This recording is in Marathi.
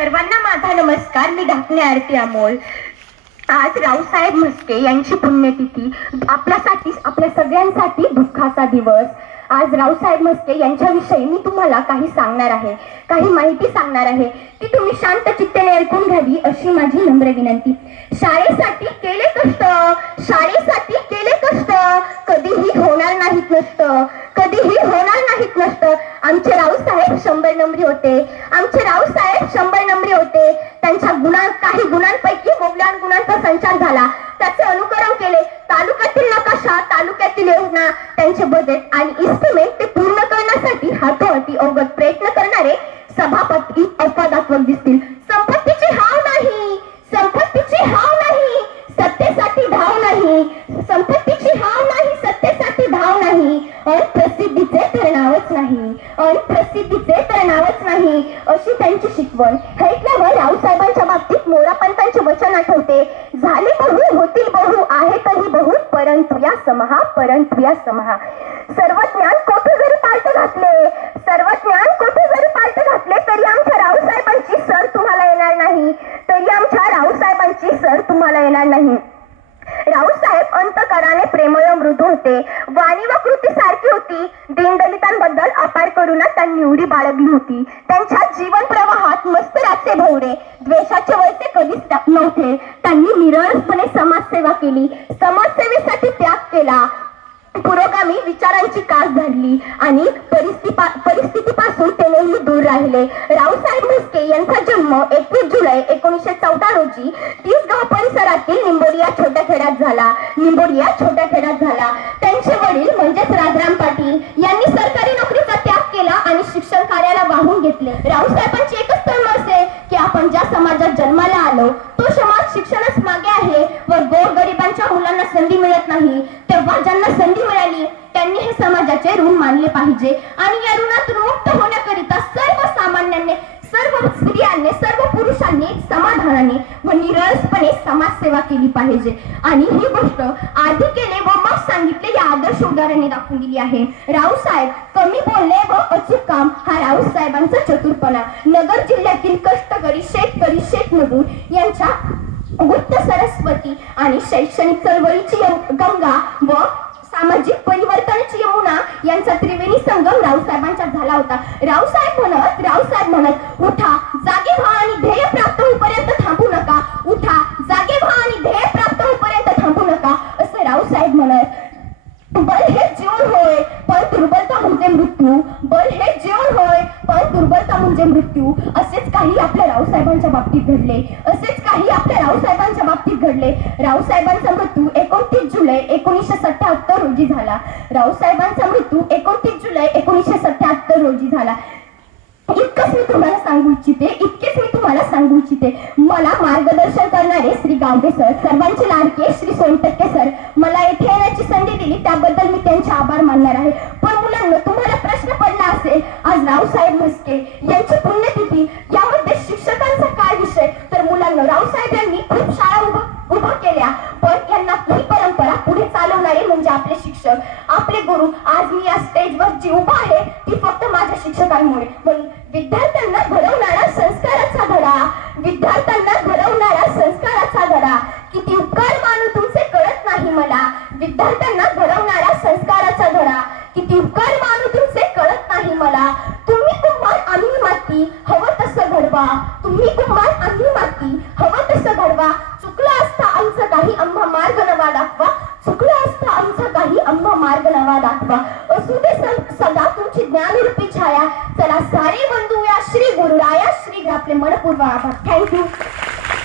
सर्वांना माझा नमस्कार. मी ढाकणे आरती अमोल. आज रावसाहेब म्हस्के यांची पुण्यतिथी. आपल्यासाठी आपल्या सगळ्यांसाठी दुःखाचा दिवस. आज रावसाहेब म्हस्के यांच्याविषयी मी तुम्हाला काही सांगणार आहे. काही माहिती सांगणार आहे. ती तुम्ही शांत चित्तेने ऐकून घ्यावी अशी माझी नम्र विनंती. शाळेसाठी केले कष्ट. शाळेसाठी केले कष्ट. कधीही होणार नाहीत नसत कधीही होणार नाहीत नसत आमचे रावसाहेब शंभर नंबरी होते. आमचे रावसाहेब शंभर नंबरी होते. त्यांच्या गुणां काही गुणांपैकी मौल्यवान गुणांचा संचार झाला. त्याचे अनुकरण केले. तालुक्यातील नकाशा तालुक्यातील योजना त्यांचे बजेट आणि इस्टिमेट ते पूर्ण करण्यासाठी हातोहाती अवगत प्रयत्न करणारे सभापती अपवादात्मक दिसतील नाही प्रसिद्धीचे तर नावच नाही अशी त्यांची शिकवण. हे ऐकल्यावर रावसाहेबांच्या बाबतीत मोरापंतांचे वचन आठवते. झाले बहु होतील बहु आहे तरी बहु परंतु या समहा परंतु या समहा. सर्व ज्ञान कोठे जरी पालट घातले सर्व ज्ञान कोठे जरी पालट घातले तरी आमच्या रावसाहेबांची सर तुम्हाला येणार नाही. तरी आमच्या रावसाहेबांची सर तुम्हाला येणार नाही. राऊसाहेब अंतकराने प्रेमळ मृदू होते. वाणी व कृती सारखी होती. दीनदलितांबद्दल अपार करुणा त्यांनी उडी बाळगली होती. त्यांच्या जीवन प्रवाहात मस्त राचे भोवरे. द्वेषाचे वळते कधीच नव्हते. त्यांनी निरळसपणे समाजसेवा केली. पुरोगामी विचारांची कास धरली आणि परिस्थिती परिस्थितीपासून ते नेहमी दूर राहिले. रावसाहेब म्हस्के यांचा जन्म एकवीस जुलै एकोणीसशे चौदा रोजी तीसगाव परिसरातील निंबोडी छोट्या खेड्यात झाला. निंबोडी छोट्या खेड्यात झाला. त्यांचे वडील म्हणजेच राजाराम पाटील यांनी सरकारी नोकरीचा त्याग केला आणि शिक्षण कार्याला वाहून घेतले. रावसाहेबांची एकच तळमळ असे की आपण ज्या समाजात जन्माला आलो तो समाज शिक्षणच मागे आहे व गोरगरिबांच्या मुलांना संधी मिळत नाही. जेव्हा ज्यांना संधी मिळाली. त्यांनी हे समाजाचे ऋण मानले पाहिजे. आणि या ऋणातून मुक्त होण्याकरिता सर्व सामान्यांनी सर्व स्त्रियांनी सर्व पुरुषांनी समाधानाने व निरळसपणे समाजसेवा केली पाहिजे. आणि ही गोष्ट आधी केले व मग सांगितले या आदर्श उदाहरणे दाखवून दिली आहे. रावसाहेब कमी बोलणे व अचूक काम हा रावसाहेबांचा चतुरपणा. नगर जिल्ह्यातील कष्टकरी शेतकरी शेतमजूर यांच्या सरस्वती आणि शैक्षणिक चळवळीची गंगा व सामाजिक परिवर्तनाची यमुना यांचा त्रिवेणी संगम रावसाहेबांचा झाला होता. रावसाहेब म्हणत रावसाहेब म्हणत उठा जागे व्हा आणि ध्येय प्राप्त होईपर्यंत थांबू नका उठा जागे व्हा आणि ध्येय प्राप्त होईपर्यंत थांबू नका असं रावसाहेब म्हणत बल हे जीवन होय पण दुर्बलता म्हणजे मृत्यू बल हे जीवन होय पण दुर्बलता म्हणजे मृत्यू. असेच काही आपल्या रावसाहेबांच्या बाबतीत घडले. असेच काही आपल्या रावसाहेबांच्या बाबतीत घडले. रावसाहेबांचा मृत्यू एकोणतीस जुलै एकोणीसशे सत्याहत्तर रोजी झाला. रावसाहेबांचा मृत्यू एकोणतीस जुलै एकोणीसशे सत्याहत्तर रोजी झाला. इतकंच मी तुम्हाला सांगू इच्छिते इतकेच मी तुम्हाला सांगू इच्छिते. मला मार्गदर्शन करणारे श्री गावडे सर सर्वांचे लाडके श्री सोनटक्के सर मला येथे येण्याची संधी दिली त्याबद्दल मी त्यांचे आभार मानणार आहे. आपले शिक्षक आपले गुरु आज मी या स्टेजवर जी उभा आहे ती फक्त माझ्या शिक्षकांमुळे. म्हणून विद्यार्थ्यांना घडवणारा संस्काराचा धडा विद्यार्थ्यांना घडवणारा संस्काराचा धडा किती उपकार मानू तुमचे कळत नाही मला. विद्यार्थ्यांना घडवणारा संस्काराचा धडा किती उपकार मानू तुमचे कळत नाही मला. तुम्ही कुंभार आम्ही माती हवं तसं घडवा. तुम्ही कुंभार आम्ही माती हवं तसं घडवा. मार्ग दाखवा. असू दे सदा तुमची ज्ञानरूपी छाया. चला सारे बंधू या श्री गुरुराया श्री आपले मनपूर्व आभार. थँक्यू